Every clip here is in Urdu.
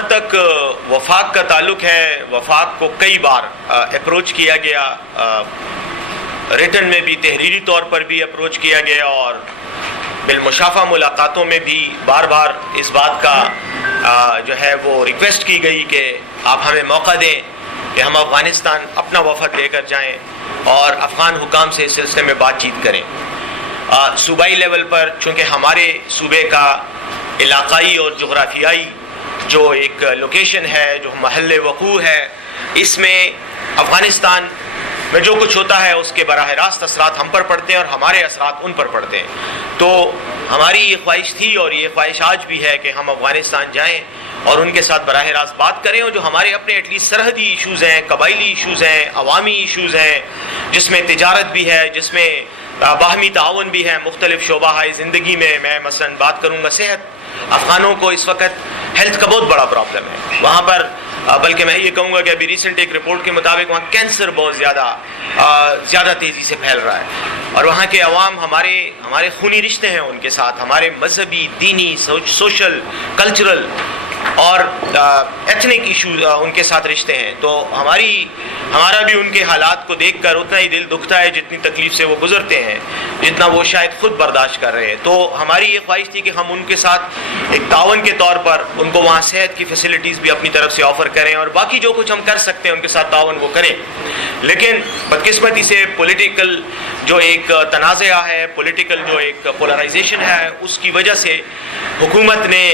جہاں تک وفاق کا تعلق ہے، وفاق کو کئی بار اپروچ کیا گیا، ریٹن میں بھی، تحریری طور پر بھی اپروچ کیا گیا، اور بالمشافہ ملاقاتوں میں بھی بار بار اس بات کا جو ہے وہ ریکویسٹ کی گئی کہ آپ ہمیں موقع دیں کہ ہم افغانستان اپنا وفد لے کر جائیں اور افغان حکام سے اس سلسلے میں بات چیت کریں۔ صوبائی لیول پر چونکہ ہمارے صوبے کا علاقائی اور جغرافیائی جو ایک لوکیشن ہے، جو محل وقوع ہے، اس میں افغانستان میں جو کچھ ہوتا ہے اس کے براہ راست اثرات ہم پر پڑتے ہیں اور ہمارے اثرات ان پر پڑتے ہیں۔ تو ہماری یہ خواہش تھی اور یہ خواہش آج بھی ہے کہ ہم افغانستان جائیں اور ان کے ساتھ براہ راست بات کریں، اور جو ہمارے اپنے ایٹ لیسٹ سرحدی ایشوز ہیں، قبائلی ایشوز ہیں، عوامی ایشوز ہیں، جس میں تجارت بھی ہے، جس میں باہمی تعاون بھی ہے مختلف شعبہ زندگی میں مثلا بات کروں گا صحت۔ افغانوں کو اس وقت ہیلتھ کا بہت بڑا پرابلم ہے وہاں پر، بلکہ میں یہ کہوں گا کہ ابھی ریسنٹ ایک رپورٹ کے مطابق وہاں کینسر بہت زیادہ تیزی سے پھیل رہا ہے، اور وہاں کے عوام ہمارے خونی رشتے ہیں ان کے ساتھ، ہمارے مذہبی، دینی، سوشل، کلچرل اور ایتھنک ایشو ان کے ساتھ رشتے ہیں۔ تو ہمارا بھی ان کے حالات کو دیکھ کر اتنا ہی دل دکھتا ہے جتنی تکلیف سے وہ گزرتے ہیں، جتنا وہ شاید خود برداشت کر رہے ہیں۔ تو ہماری یہ خواہش تھی کہ ہم ان کے ساتھ ایک تعاون کے طور پر ان کو وہاں صحت کی فیسلٹیز بھی اپنی طرف سے آفر کریں، اور باقی جو کچھ ہم کر سکتے ہیں ان کے ساتھ تعاون وہ کریں۔ لیکن بدقسمتی سے پولیٹیکل جو ایک تنازعہ ہے، پولیٹیکل جو ایک پولرائزیشن ہے، اس کی وجہ سے حکومت نے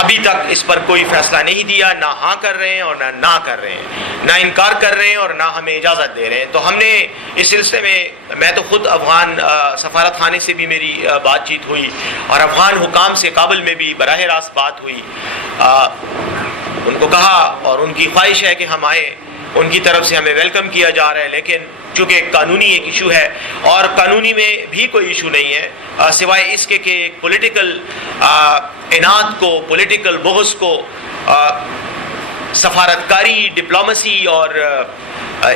ابھی تک اس پر کوئی فیصلہ نہیں دیا، نہ ہاں کر رہے ہیں اور نہ کر رہے ہیں، نہ انکار کر رہے ہیں اور نہ ہمیں اجازت دے رہے ہیں۔ تو ہم نے اس سلسلے میں تو خود افغان سفارت خانے سے بھی میری بات چیت ہوئی، اور افغان حکام سے کابل میں بھی براہ راست بات ہوئی، ان کو کہا اور ان کی خواہش ہے کہ ہم آئیں، ان کی طرف سے ہمیں ویلکم کیا جا رہا ہے، لیکن چونکہ قانونی ایک ایشو ہے، اور قانونی میں بھی کوئی ایشو نہیں ہے سوائے اس کے کہ ایک پولیٹیکل عناد کو، پولیٹیکل بغض کو سفارتکاری، ڈپلومسی اور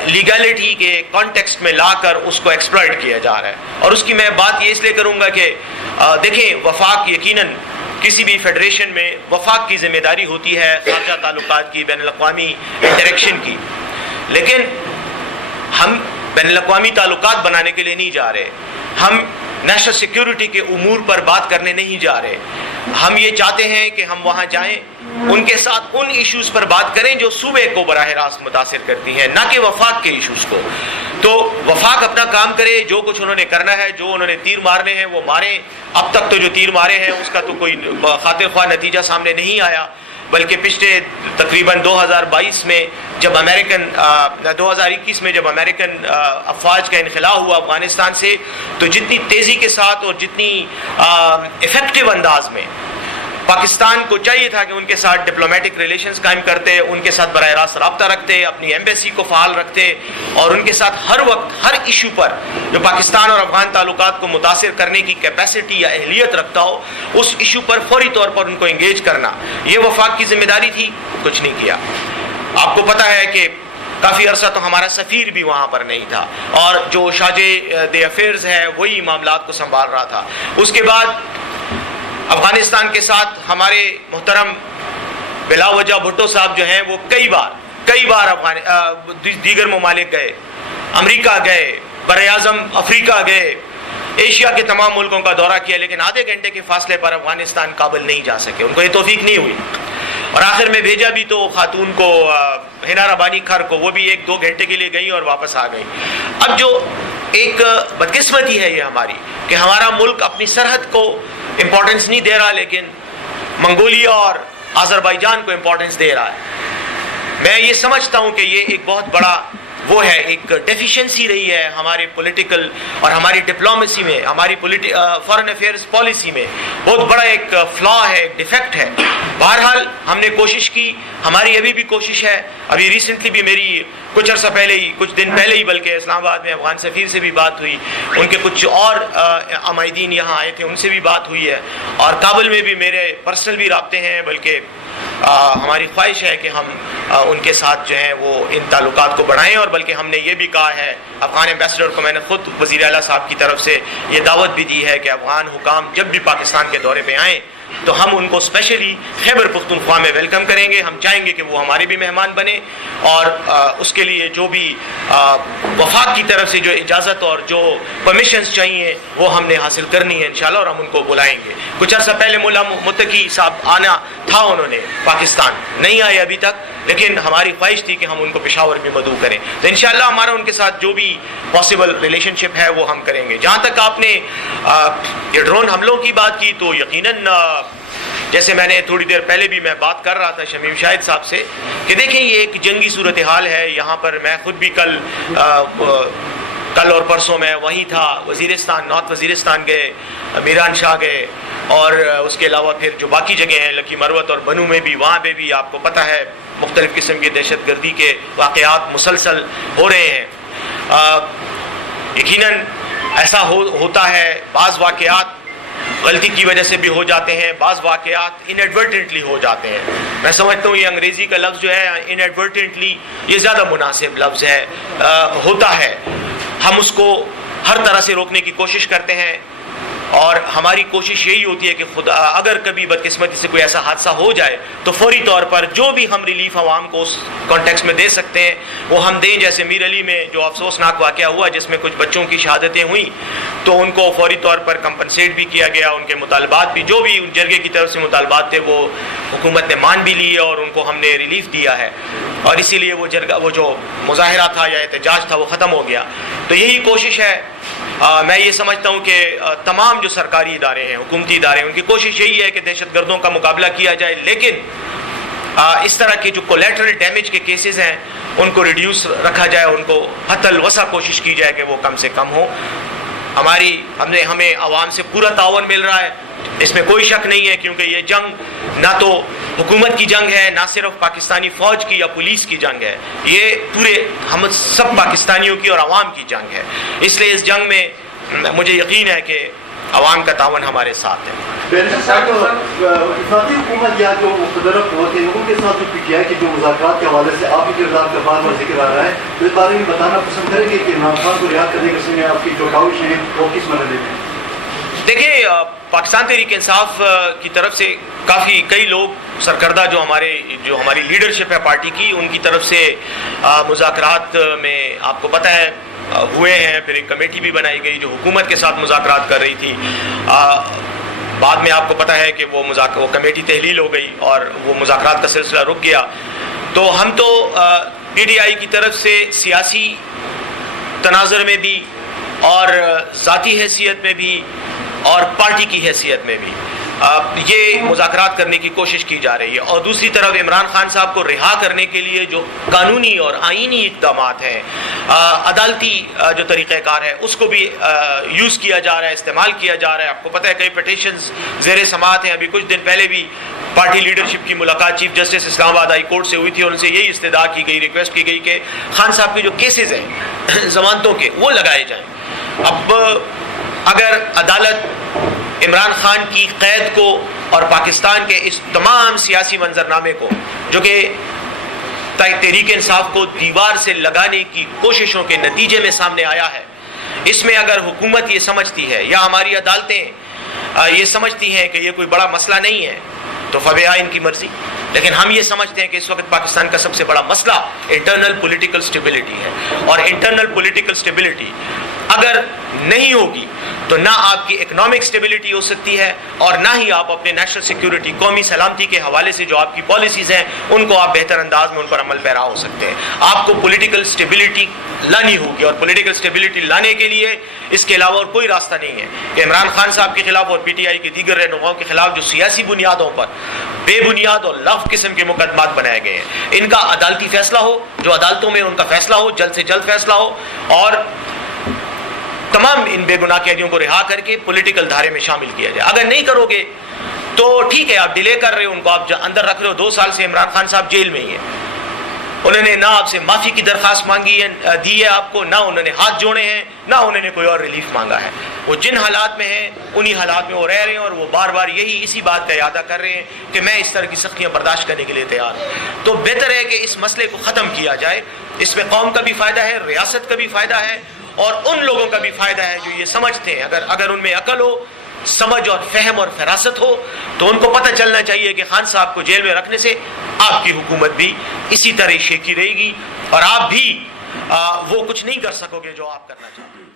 لیگلٹی کے کانٹیکسٹ میں لا کر اس کو ایکسپلائٹ کیا جا رہا ہے۔ اور اس کی میں بات یہ اس لیے کروں گا کہ دیکھیں، وفاق یقیناً کسی بھی فیڈریشن میں وفاق کی ذمہ داری ہوتی ہے خارجہ تعلقات کی، بین الاقوامی انٹریکشن کی، لیکن ہم بین الاقوامی تعلقات بنانے کے لیے نہیں جا رہے، ہم نیشنل سیکیورٹی کے امور پر بات کرنے نہیں جا رہے۔ ہم یہ چاہتے ہیں کہ ہم وہاں جائیں، ان کے ساتھ ان ایشوز پر بات کریں جو صوبے کو براہ راست متاثر کرتی ہیں، نہ کہ وفاق کے ایشوز کو۔ تو وفاق اپنا کام کرے، جو کچھ انہوں نے کرنا ہے، جو انہوں نے تیر مارنے ہیں وہ ماریں۔ اب تک تو جو تیر مارے ہیں اس کا تو کوئی خاطر خواہ نتیجہ سامنے نہیں آیا، بلکہ پچھلے تقریباً 2022 میں جب 2021 میں جب امریکن افواج کا انخلاء ہوا افغانستان سے، تو جتنی تیزی کے ساتھ اور جتنی افیکٹو انداز میں پاکستان کو چاہیے تھا کہ ان کے ساتھ ڈپلومیٹک ریلیشنز قائم کرتے، ان کے ساتھ براہ راست رابطہ رکھتے، اپنی ایمبیسی کو فعال رکھتے، اور ان کے ساتھ ہر وقت ہر ایشو پر جو پاکستان اور افغان تعلقات کو متاثر کرنے کی کیپیسٹی یا اہلیت رکھتا ہو، اس ایشو پر فوری طور پر ان کو انگیج کرنا، یہ وفاق کی ذمہ داری تھی۔ کچھ نہیں کیا۔ آپ کو پتہ ہے کہ کافی عرصہ تو ہمارا سفیر بھی وہاں پر نہیں تھا، اور جو شاہجہ دے افیئرز ہے وہی معاملات کو سنبھال رہا تھا۔ اس کے بعد افغانستان کے ساتھ ہمارے محترم بلا وجہ بھٹو صاحب جو ہیں وہ کئی بار دیگر ممالک گئے، امریکہ گئے، براعظم افریقہ گئے، ایشیا کے تمام ملکوں کا دورہ کیا، لیکن آدھے گھنٹے کے فاصلے پر افغانستان کابل نہیں جا سکے، ان کو یہ توفیق نہیں ہوئی، اور آخر میں بھیجا بھی تو خاتون کو، ہنا ربانی کھر کو، وہ بھی 1-2 گھنٹے کے لیے گئی اور واپس آ گئی۔ اب جو ایک بدقسمتی ہے یہ ہماری کہ ہمارا ملک اپنی سرحد کو امپورٹنس نہیں دے رہا، لیکن منگولیا اور آذربائیجان کو امپورٹنس دے رہا ہے۔ میں یہ سمجھتا ہوں کہ یہ ایک بہت بڑا وہ ہے، ایک ڈیفیشنسی رہی ہے ہمارے پولیٹیکل اور ہماری ڈپلومیسی میں، ہماری فارن افیئرز پالیسی میں بہت بڑا ایک فلا ہے، ایک ڈیفیکٹ ہے۔ بہرحال ہم نے کوشش کی، ہماری ابھی بھی کوشش ہے۔ ابھی ریسنٹلی بھی میری کچھ دن پہلے ہی بلکہ اسلام آباد میں افغان سفیر سے بھی بات ہوئی، ان کے کچھ اور عمائدین یہاں آئے تھے، ان سے بھی بات ہوئی ہے، اور کابل میں بھی میرے پرسنل بھی رابطے ہیں، بلکہ ہماری خواہش ہے کہ ہم ان کے ساتھ جو ہیں وہ ان تعلقات کو بڑھائیں، اور بلکہ ہم نے یہ بھی کہا ہے افغان ایمبیسڈر کو، میں نے خود وزیر اعلیٰ صاحب کی طرف سے یہ دعوت بھی دی ہے کہ افغان حکام جب بھی پاکستان کے دورے پہ آئیں تو ہم ان کو اسپیشلی خیبر پختونخوا میں ویلکم کریں گے. ہم چاہیں گے کہ وہ ہمارے بھی مہمان بنے, اور اس کے لیے جو بھی وفاق کی طرف سے جو اجازت اور جو پرمیشنز چاہیے وہ ہم نے حاصل کرنی ہے انشاءاللہ, اور ہم ان کو بلائیں گے. کچھ عرصہ پہلے مولا متقی صاحب آنا تھا, انہوں نے پاکستان نہیں آئے ابھی تک, لیکن ہماری خواہش تھی کہ ہم ان کو پشاور میں مدعو کریں. تو انشاءاللہ ہمارا ان کے ساتھ جو بھی پاسبل ریلیشن شپ ہے وہ ہم کریں گے. جہاں تک آپ نے یہ ڈرون حملوں کی بات کی, تو یقیناً جیسے میں نے تھوڑی دیر پہلے بھی میں بات کر رہا تھا شمیم شاہد صاحب سے کہ دیکھیں یہ ایک جنگی صورتحال ہے. یہاں پر میں خود بھی کل اور پرسوں میں وہیں تھا, وزیرستان, نارتھ وزیرستان گئے, میران شاہ گئے, اور اس کے علاوہ پھر جو باقی جگہیں ہیں لکی مروت اور بنو میں بھی, وہاں پہ بھی آپ کو پتہ ہے مختلف قسم کی دہشت گردی کے واقعات مسلسل ہو رہے ہیں. یقیناً ایسا ہوتا ہے, بعض واقعات غلطی کی وجہ سے بھی ہو جاتے ہیں, بعض واقعات انیڈورٹنٹلی ہو جاتے ہیں. میں سمجھتا ہوں یہ انگریزی کا لفظ جو ہے انیڈورٹنٹلی, یہ زیادہ مناسب لفظ ہے. ہوتا ہے, ہم اس کو ہر طرح سے روکنے کی کوشش کرتے ہیں, اور ہماری کوشش یہی ہوتی ہے کہ خدا اگر کبھی بدقسمتی سے کوئی ایسا حادثہ ہو جائے تو فوری طور پر جو بھی ہم ریلیف عوام کو اس کانٹیکس میں دے سکتے ہیں وہ ہم دیں. جیسے میر علی میں جو افسوسناک واقعہ ہوا جس میں کچھ بچوں کی شہادتیں ہوئیں, تو ان کو فوری طور پر کمپنسیٹ بھی کیا گیا, ان کے مطالبات بھی جو بھی ان جرگے کی طرف سے مطالبات تھے وہ حکومت نے مان بھی لیے, اور ان کو ہم نے ریلیف دیا ہے, اور اسی لیے وہ جو مظاہرہ تھا یا احتجاج تھا وہ ختم ہو گیا. تو یہی کوشش ہے. میں یہ سمجھتا ہوں کہ تمام جو سرکاری ادارے ہیں, حکومتی ادارے ہیں, ان کی کوشش یہی ہے کہ دہشت گردوں کا مقابلہ کیا جائے, لیکن اس طرح کے جو کولیٹرل ڈیمیج کے کیسز ہیں ان کو ریڈیوس رکھا جائے, ان کو حتی الوسع کوشش کی جائے کہ وہ کم سے کم ہو. ہمیں عوام سے پورا تعاون مل رہا ہے, اس میں کوئی شک نہیں ہے, کیونکہ یہ جنگ نہ تو حکومت کی جنگ ہے, نہ صرف پاکستانی فوج کی یا پولیس کی جنگ ہے, یہ پورے ہم سب پاکستانیوں کی اور عوام کی جنگ ہے. اس لیے اس جنگ میں مجھے یقین ہے کہ عوام کا تعاون ہمارے ساتھ ہے. وفاقی حکومت یا جو مقتدر قوت ہے ان کے ساتھ جو پی ٹی آئی کے جو مذاکرات کے حوالے سے آپ کے کردار کا بار بار ذکر آ رہا ہے, تو اس بارے میں بتانا پسند کریں گے کہ عمران خان کو رہا کرنے کے سمے آپ کی جو کاوش ہے وہ کس مرحلے میں؟ دیکھیں, پاکستان تحریک انصاف کی طرف سے کئی لوگ سرکردہ جو ہماری لیڈرشپ ہے پارٹی کی, ان کی طرف سے مذاکرات میں آپ کو پتہ ہے ہوئے ہیں. پھر ایک کمیٹی بھی بنائی گئی جو حکومت کے ساتھ مذاکرات کر رہی تھی. بعد میں آپ کو پتہ ہے کہ وہ کمیٹی تحلیل ہو گئی اور وہ مذاکرات کا سلسلہ رک گیا. تو ہم تو پی ٹی آئی کی طرف سے سیاسی تناظر میں بھی اور ذاتی حیثیت میں بھی اور پارٹی کی حیثیت میں بھی یہ مذاکرات کرنے کی کوشش کی جا رہی ہے. اور دوسری طرف عمران خان صاحب کو رہا کرنے کے لیے جو قانونی اور آئینی اقدامات ہیں, عدالتی جو طریقہ کار ہے, اس کو بھی یوز کیا جا رہا ہے, استعمال کیا جا رہا ہے. آپ کو پتہ ہے کئی پٹیشنز زیر سماعت ہیں. ابھی کچھ دن پہلے بھی پارٹی لیڈرشپ کی ملاقات چیف جسٹس اسلام آباد ہائی کورٹ سے ہوئی تھی, اور ان سے یہی استدعا کی گئی, ریکویسٹ کی گئی کہ خان صاحب کے جو کیسز ہیں ضمانتوں کے وہ لگائے جائیں. اب اگر عدالت عمران خان کی قید کو اور پاکستان کے اس تمام سیاسی منظرنامے کو جو کہ تحریک انصاف کو دیوار سے لگانے کی کوششوں کے نتیجے میں سامنے آیا ہے, اس میں اگر حکومت یہ سمجھتی ہے یا ہماری عدالتیں یہ سمجھتی ہیں کہ یہ کوئی بڑا مسئلہ نہیں ہے تو فبیہا ان کی مرضی. لیکن ہم یہ سمجھتے ہیں کہ اس وقت پاکستان کا سب سے بڑا مسئلہ انٹرنل پولیٹیکل سٹیبلٹی ہے, اور انٹرنل پولیٹیکل سٹیبلٹی اگر نہیں ہوگی تو نہ آپ کی اکنامک سٹیبلٹی ہو سکتی ہے, اور نہ ہی آپ اپنے نیشنل سیکیورٹی, قومی سلامتی کے حوالے سے جو آپ کی پالیسیز ہیں ان کو آپ بہتر انداز میں ان پر عمل پیرا ہو سکتے ہیں. آپ کو پولیٹیکل سٹیبلٹی لانی ہوگی, اور پولیٹیکل سٹیبلٹی لانے کے لیے اس کے علاوہ اور کوئی راستہ نہیں ہے کہ عمران خان صاحب کے خلاف اور پی ٹی آئی کے دیگر رہنماؤں کے خلاف جو سیاسی بنیادوں پر بے بنیاد اور لغو قسم کے مقدمات بنائے گئے ہیں, ان کا عدالتی فیصلہ ہو, جو عدالتوں میں ان کا فیصلہ ہو, جلد سے جلد فیصلہ ہو, اور تمام ان بے گناہ قیدیوں کو رہا کر کے پولیٹیکل دھارے میں شامل کیا جائے. اگر نہیں کرو گے تو ٹھیک ہے, آپ ڈیلے کر رہے ہو, ان کو آپ اندر رکھ رہے ہو. 2 سال سے عمران خان صاحب جیل میں ہی ہیں, انہوں نے نہ آپ سے معافی کی درخواست مانگی ہے دی ہے آپ کو, نہ انہوں نے ہاتھ جوڑے ہیں, نہ انہوں نے کوئی اور ریلیف مانگا ہے. وہ جن حالات میں ہیں انہی حالات میں وہ رہ رہے ہیں, اور وہ بار بار اسی بات کا اعادہ کر رہے ہیں کہ میں اس طرح کی سختیاں برداشت کرنے کے لیے تیار ہوں. تو بہتر ہے کہ اس مسئلے کو ختم کیا جائے. اس میں قوم کا بھی فائدہ ہے, ریاست کا بھی فائدہ ہے, اور ان لوگوں کا بھی فائدہ ہے جو یہ سمجھتے ہیں, اگر ان میں عقل ہو سمجھ اور فہم اور فراست ہو تو ان کو پتہ چلنا چاہیے کہ خان صاحب کو جیل میں رکھنے سے آپ کی حکومت بھی اسی طرح شیکی رہے گی اور آپ بھی وہ کچھ نہیں کر سکو گے جو آپ کرنا چاہتے ہیں.